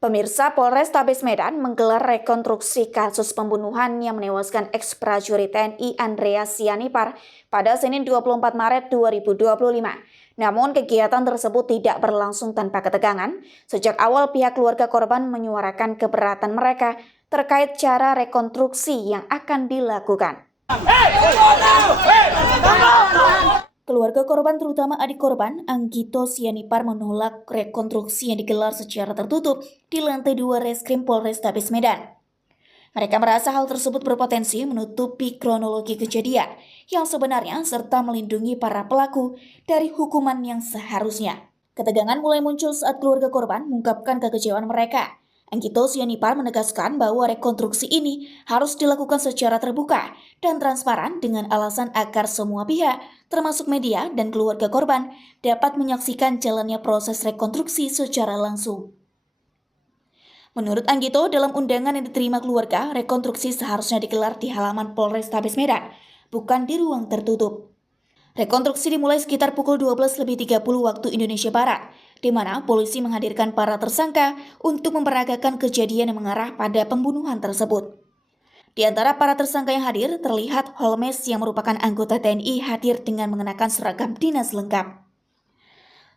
Pemirsa, Polrestabes Medan menggelar rekonstruksi kasus pembunuhan yang menewaskan ex-prajurit TNI Andreas Sianipar pada Senin 24 Maret 2025. Namun kegiatan tersebut tidak berlangsung tanpa ketegangan. Sejak awal pihak keluarga korban menyuarakan keberatan mereka terkait cara rekonstruksi yang akan dilakukan. Keluarga korban, terutama adik korban, Anggito Sianipar, menolak rekonstruksi yang digelar secara tertutup di lantai 2 Reskrim Polrestabes Medan. Mereka merasa hal tersebut berpotensi menutupi kronologi kejadian yang sebenarnya serta melindungi para pelaku dari hukuman yang seharusnya. Ketegangan mulai muncul saat keluarga korban mengungkapkan kekecewaan mereka. Anggito Sianipar menegaskan bahwa rekonstruksi ini harus dilakukan secara terbuka dan transparan dengan alasan agar semua pihak, termasuk media dan keluarga korban, dapat menyaksikan jalannya proses rekonstruksi secara langsung. Menurut Anggito, dalam undangan yang diterima keluarga, rekonstruksi seharusnya digelar di halaman Polrestabes Medan, bukan di ruang tertutup. Rekonstruksi dimulai sekitar pukul 12.30 waktu Indonesia Barat, di mana polisi menghadirkan para tersangka untuk memperagakan kejadian yang mengarah pada pembunuhan tersebut. Di antara para tersangka yang hadir, terlihat Holmes yang merupakan anggota TNI hadir dengan mengenakan seragam dinas lengkap.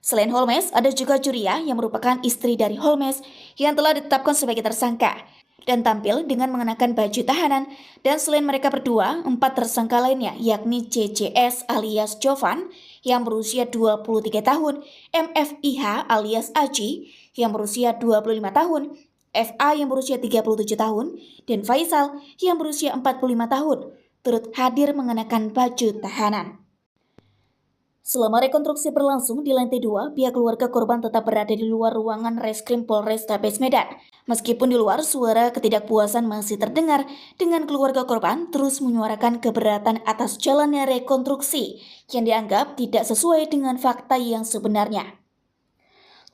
Selain Holmes, ada juga Juria yang merupakan istri dari Holmes yang telah ditetapkan sebagai tersangka dan tampil dengan mengenakan baju tahanan. Dan selain mereka berdua, 4 tersangka lainnya yakni CCS alias Jovan yang berusia 23 tahun, MFIH alias Aji yang berusia 25 tahun, FA yang berusia 37 tahun, dan Faisal yang berusia 45 tahun, turut hadir mengenakan baju tahanan. Selama rekonstruksi berlangsung di lantai 2, pihak keluarga korban tetap berada di luar ruangan Reskrim Polrestabes Medan. Meskipun di luar, suara ketidakpuasan masih terdengar dengan keluarga korban terus menyuarakan keberatan atas jalannya rekonstruksi yang dianggap tidak sesuai dengan fakta yang sebenarnya.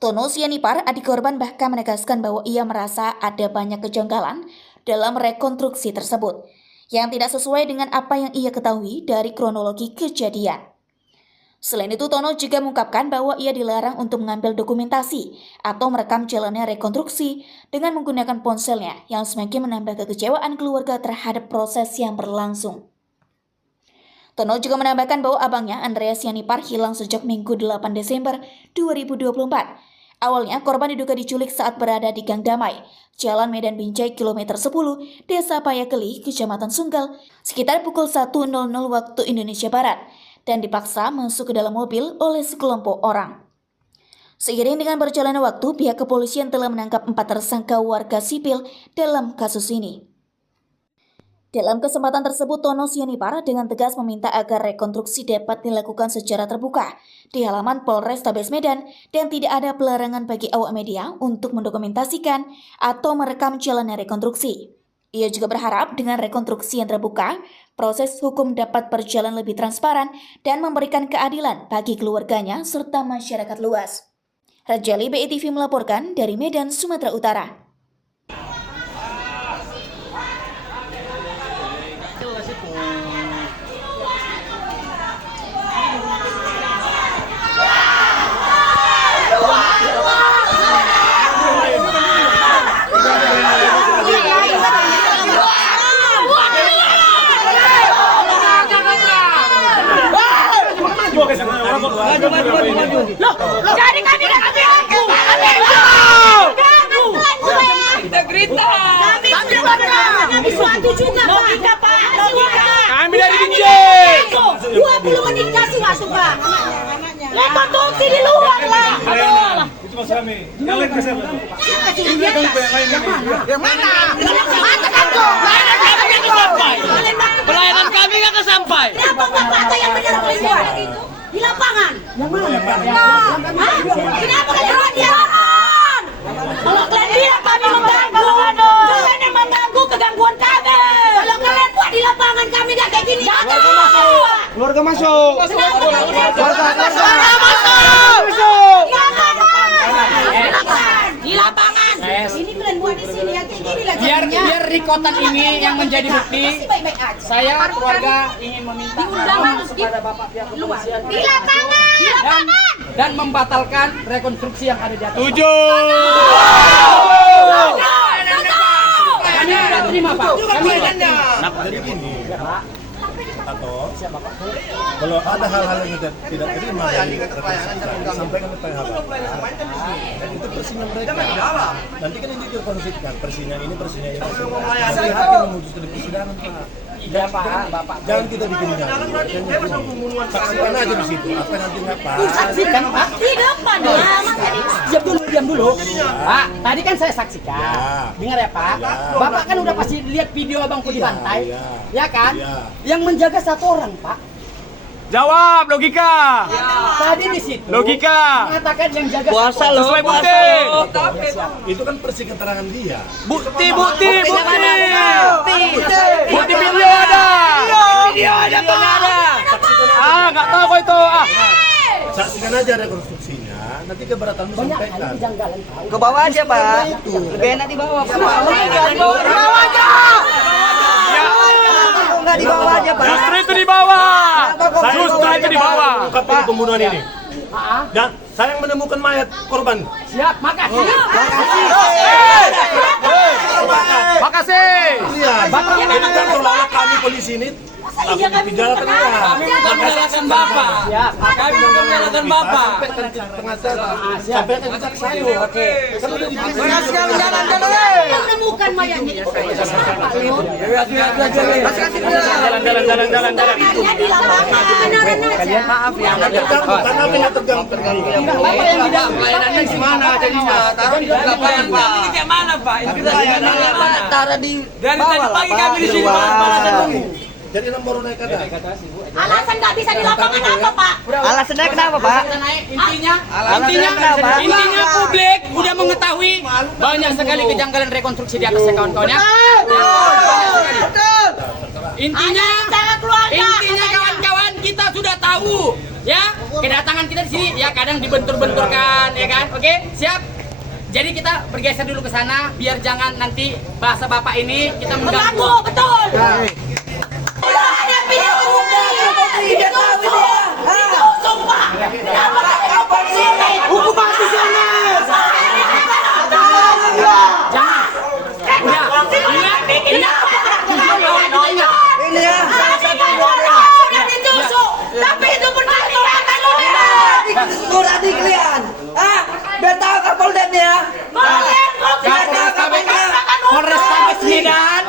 Tono Sianipar, adik korban, bahkan menegaskan bahwa ia merasa ada banyak kejanggalan dalam rekonstruksi tersebut yang tidak sesuai dengan apa yang ia ketahui dari kronologi kejadian. Selain itu, Tono juga mengungkapkan bahwa ia dilarang untuk mengambil dokumentasi atau merekam jalannya rekonstruksi dengan menggunakan ponselnya yang semakin menambah kekecewaan keluarga terhadap proses yang berlangsung. Tono juga menambahkan bahwa abangnya, Andreas Sianipar, hilang sejak Minggu 8 Desember 2024. Awalnya, korban diduga diculik saat berada di Gang Damai, Jalan Medan Binjai, kilometer 10, Desa Payakeli, Kecamatan Sunggal, sekitar pukul 1.00 waktu Indonesia Barat, dan dipaksa masuk ke dalam mobil oleh sekelompok orang. Seiring dengan berjalannya waktu, pihak kepolisian telah menangkap 4 tersangka warga sipil dalam kasus ini. Dalam kesempatan tersebut, Tono Sianipar dengan tegas meminta agar rekonstruksi dapat dilakukan secara terbuka di halaman Polrestabes Medan dan tidak ada pelarangan bagi awak media untuk mendokumentasikan atau merekam jalannya rekonstruksi. Ia juga berharap dengan rekonstruksi yang terbuka, proses hukum dapat berjalan lebih transparan dan memberikan keadilan bagi keluarganya serta masyarakat luas. Rajali, BITV melaporkan dari Medan, Sumatera Utara. Loh, jadi kami kan kami aku. Integritas. Kami suatu juga, Pak. Logika, Pak. Logika. Kami dari Binjai. 20 menit kasih waktu, Pak. Rekonstruksi di luar lah. Itu Mas Rami. Kalian kasih apa? Yang mana? Pelayanan kami nggak kesampai. Kenapa nggak fakta yang benar keluar? Di lapangan. Yang mana? Kenapa kalian diaran? Kalau kalian bilang kami mengganggu, kalian yang mengganggu kegangguan kami. Kalau kalian buat di lapangan kami nggak kayak gini. Keluarga masuk. Keluarga di lapangan. Ini kalian buat di sini yang kayak gini lah. Biar rikotan ini yang menjadi bukti. Baik-baik aja. Saya keluarga ingin meminta kepada Bapak pihak kepolisian Di lapangan. dan membatalkan rekonstruksi yang ada di atas. Tujuh. ada hal-hal yang tidak terima dari rekan sampaikan ke PH Bapak. Dan itu persinya mereka. Nanti kan ini dikonfirmasikan persinya ini. Nanti hakim memutuskan di persidangan Pak. Iya Pak, Bapak. Jangan kita bikin nyari. Saksikan aja di situ. Apa nanti nggak Pak? Saksikan Pak. Di depan lah, Mas. Diam dulu. Pak, tadi kan saya saksikan. Ya. Dengar ya Pak. Ya. Bapak kan udah pasti lihat video abangku dibantai. Iya. Ya kan? Iya. Yang menjaga satu orang Pak. Jawab, logika. Tadi di situ. Logika. Mengatakan yang jaga Puasa satu loh, Sesuai puasa bukti. loh. Itu kan persi keterangan dia. Bukti. Buktinya mana? Bukti video ada. Video ada Pak. Nggak tahu kok itu. Saksikan aja rekonstruksinya. Nanti keberatan banyak kali sampaikan. kejanggalan Pak. Ke bawah aja Pak. Lebih enak di bawah Pak. Enggak di bawah aja Pak. Justru itu di bawah. Justru itu di bawah. Ungkapkan pembunuhan ini. Dan saya yang menemukan mayat korban. Siap, makasih. Makasih. Iya. Ini kan seolah kami polisi ini. Aku dipidanakan ya. Menyalahkan Bapak. Siap. Kami menyalahkan Bapak. Sampai ke kejaksaan saya. Oke. Kan udah dipidanakan. Menemukan mayatnya itu. Jalan. Dia di lapangan. Kalian maaf ya. Karena apa yang terganggu? Bapak yang tidak Pelayanannya gimana jadinya? Taruh di belakang Pak. Ini kayak mana Pak? Ini pelayanannya mana? Taruh di dari tadi pagi kami di sini Pak. Jadi nomor naik ada. Alasan nggak bisa di lapangan apa, Pak? Alasannya kenapa Pak? Intinya Kenapa? intinya publik udah mengetahui banyak sekali kejanggalan rekonstruksi di atas kawan-kawannya. Intinya kawan-kawan kita sudah tahu ya kedatangan kita di sini ya kadang dibentur-benturkan ya kan. Oke, siap. Jadi kita bergeser dulu ke sana biar jangan nanti bahasa Bapak ini kita mengganggu. Betul. Udah ada video ditusuk, Pak. Kenapa kalian bersini? Hukum mati sana. Jangan. Ini ya. Sudah ditusuk, tapi itu benar Surat di kalian. Biar tahu Kapolda ya. Polrestabes Medan.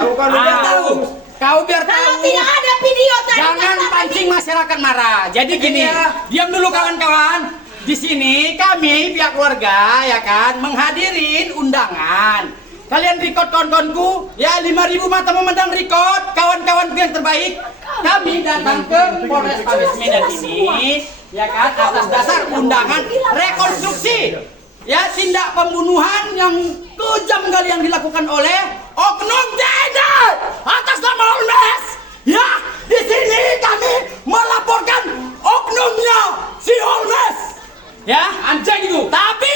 Kau biar Kalau tahu. tidak ada video tadi. Jangan pancing masyarakat marah. Jadi gini, diam dulu kawan-kawan. Di sini kami pihak keluarga ya kan menghadirin undangan. Kalian record kawan-kawanku, ya 5.000 mata memandang record kawan-kawanku yang terbaik. Kami datang ke Polrestabes Medan ini, ya kan atas dasar undangan rekonstruksi, ya tindak pembunuhan yang kejam kali yang dilakukan oleh oknum TNI atas nama Holmes. Ya, di sini kami melaporkan oknumnya si Holmes. Ya, anjing itu. Tapi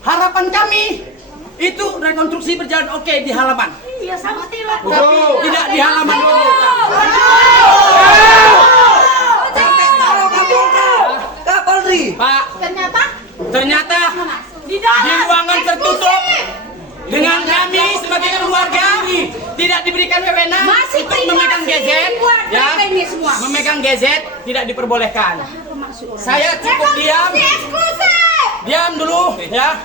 harapan kami itu rekonstruksi berjalan oke di halaman. Iya, sama tidak. Tapi tidak di halaman. Kapolri. Pak, ternyata Di di ruangan tertutup dengan kami sebagai keluarga tidak diberikan wewenang Masih untuk memegang privasi, gadget, buat ya, ini semua. memegang gadget tidak diperbolehkan. Saya cukup diam dulu, ya.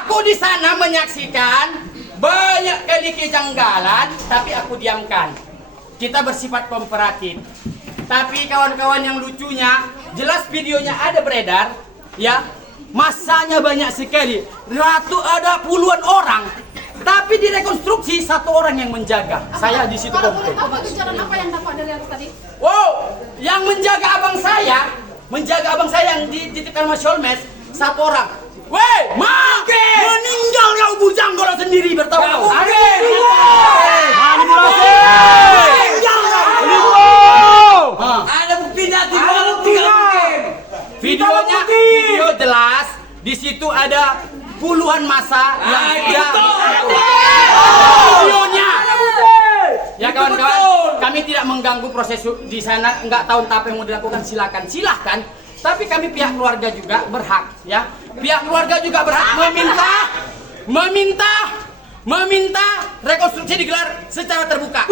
Aku di sana menyaksikan banyak kali kejanggalan, tapi aku diamkan. Kita bersifat kooperatif. Tapi kawan-kawan yang lucunya, jelas videonya ada beredar, ya. Masanya banyak sekali, ada puluhan orang, tapi direkonstruksi satu orang yang menjaga. Saya di situ komplain. Apa yang dapat dari atas tadi? Wow, yang menjaga abang saya yang dititipkan Mas Holmes satu orang. Weh, meninggal kau bujang kalau sendiri bertahun-tahun. Ada buktinya, video jelas. Di situ ada puluhan masa yang videonya. Ya kawan-kawan, kami tidak mengganggu proses di sana. Enggak tahu apa yang mau dilakukan, silahkan. Tapi kami pihak keluarga juga berhak, ya. Pihak keluarga juga berhak meminta rekonstruksi digelar secara terbuka.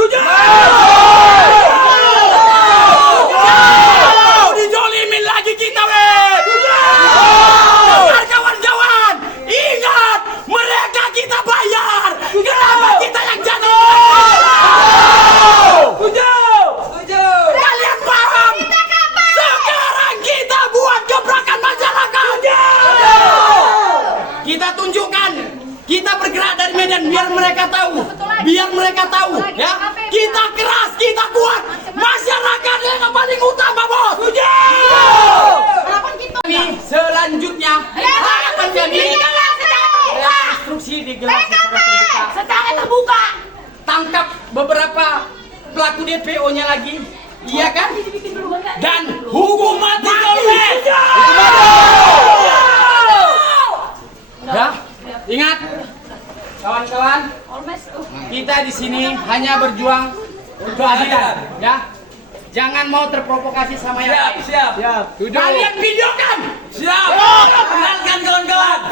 bagi kita, weh. Benar, kawan-kawan. Ingat, mereka kita bayar. Kenapa kita yang jadi? Kalian paham? Sekarang kita buat gebrakan masyarakat. Kita tunjukkan, kita bergerak dari Medan biar mereka tahu, ya. Kita keras, kita kuat. Masyarakat yang paling utama, bos. Ini selanjutnya akan jadi instruksi digelar secara terbuka. Tangkap beberapa pelaku DPO-nya lagi, iya kan? Dan hukum mati Polres. Ya, ingat kawan-kawan, kita di sini hanya berjuang untuk keadilan, ya. Jangan mau terprovokasi sama yang lain. Siap. Kalian videokan. Siap. Kenalkan kawan-kawan.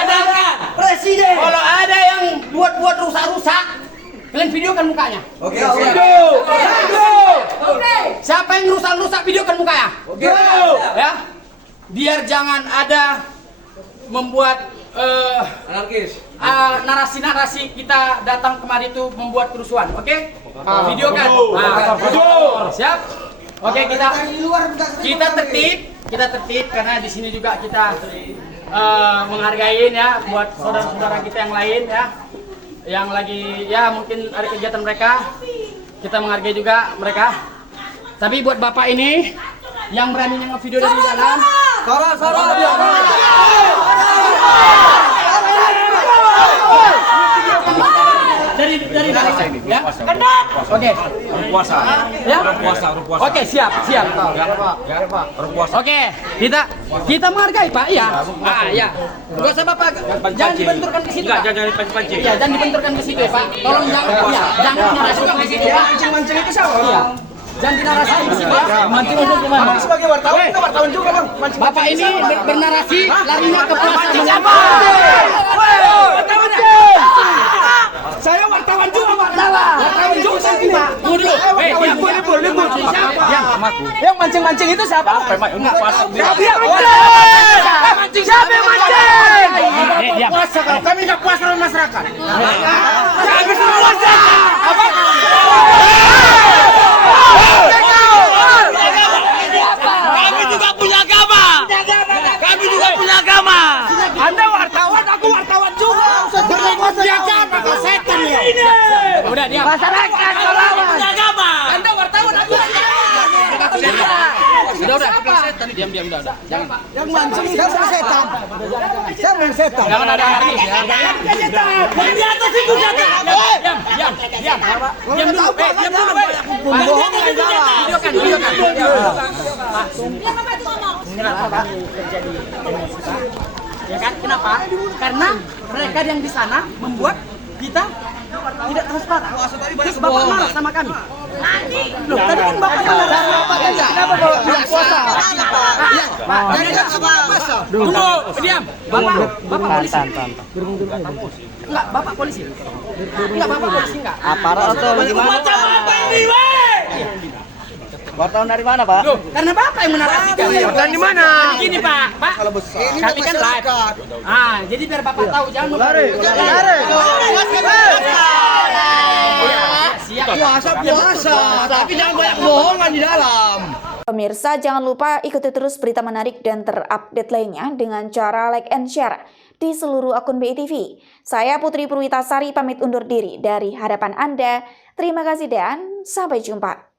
Adalkan. Presiden. Kalau ada yang buat rusak-rusak, kalian videokan mukanya. Oke. Siapa yang rusak-rusak, videokan mukanya. Ya. Biar jangan ada membuat Anarkis. narasi-narasi kita datang kemari itu membuat kerusuhan, oke? Videokan. Siap? Oke, kita tertib karena di sini juga kita menghargai ya buat saudara-saudara kita yang lain ya, yang lagi ya mungkin ada kegiatan mereka, kita menghargai juga mereka. Tapi buat bapak ini yang berani nge-video dari dalam, dari ya. Oke. Puasa. Ya. Puasa. Oke, siap. Oke, kita menghargai, Pak, ya. Ya. Enggak usah Bapak jangan dibenturkan ke situ, Pak. Jangan dipancing. Iya, jangan dibenturkan ke situ, Pak. Tolong jangan dinarasikan ke situ, Pak. Mancing itu siapa? Iya. Jangan dinarasikan ke situ, ya. Mancing gimana? Abang sebagai wartawan, kita wartawan juga bang. Bapak ini bernarasi larinya ke puasa. Saya wartawan juga, Pak. Wartawan juga saya ini. Tunggu dulu. Yang mancing-mancing itu siapa? Siapa yang mancing? Siapa yang mancing? Puasa kalau kami nggak puasa dengan masyarakat. Kami puasa. Apa? Kami juga punya agama. Anda wartawan, aku wartawan juga. Setan ya. Udah diam. Masyarakat lawan. Anda wartawan, aku udah. Diam, udah. Jangan. Yang mancing siapa setan? Siapa yang setan? Jangan ada hari ya. Yang di atas itu setan. Diam dulu. Kenapa terjadi demonstrasi? Ya kan? Kenapa? Karena mereka yang di sana membuat kita tidak transparan. Terus Bapak marah sama kami. Loh, tadi kan Bapak marah. Kenapa Bapak bilang puasa? Tunggu, diam. Bapak polisi. Enggak, Bapak polisi. Enggak, Bapak polisi enggak. Aparat atau gimana? Wartawan dari mana, Pak? Loh, karena Bapak yang menarasikan. Wartawan di mana? Gini, Pak. Kami kan live. Jadi biar Bapak tahu, jangan Lari. Puasa, tapi jangan banyak bohongan di dalam. Pemirsa, jangan lupa ikuti terus berita menarik dan terupdate lainnya dengan cara like and share di seluruh akun BI TV. Saya Putri Purwitasari pamit undur diri dari hadapan Anda. Terima kasih dan sampai jumpa.